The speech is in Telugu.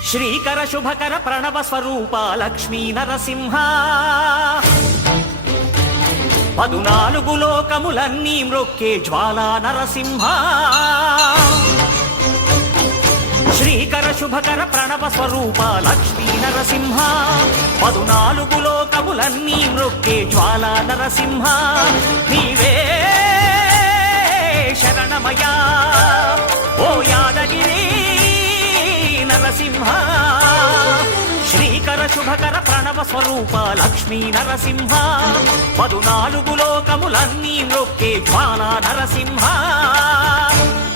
శ్రీకర శుభకర ప్రణవ స్వరూప లక్ష్మీ నరసింహ 14 లోకములన్నీ మ్రొక్కే జ్వాలా నరసింహ శ్రీకర శుభకర ప్రణవ స్వరూప లక్ష్మీ నరసింహ 14 లోకములన్నీ మ్రొక్కే జ్వాలా నరసింహ నీవే శరణమయా ఓ యాదగిరి నరసింహ శ్రీకర శుభకర ప్రణవ స్వరూప లక్ష్మీ నరసింహ 14 లోకములన్నీ మ్రొక్కే జ్వాలా నరసింహ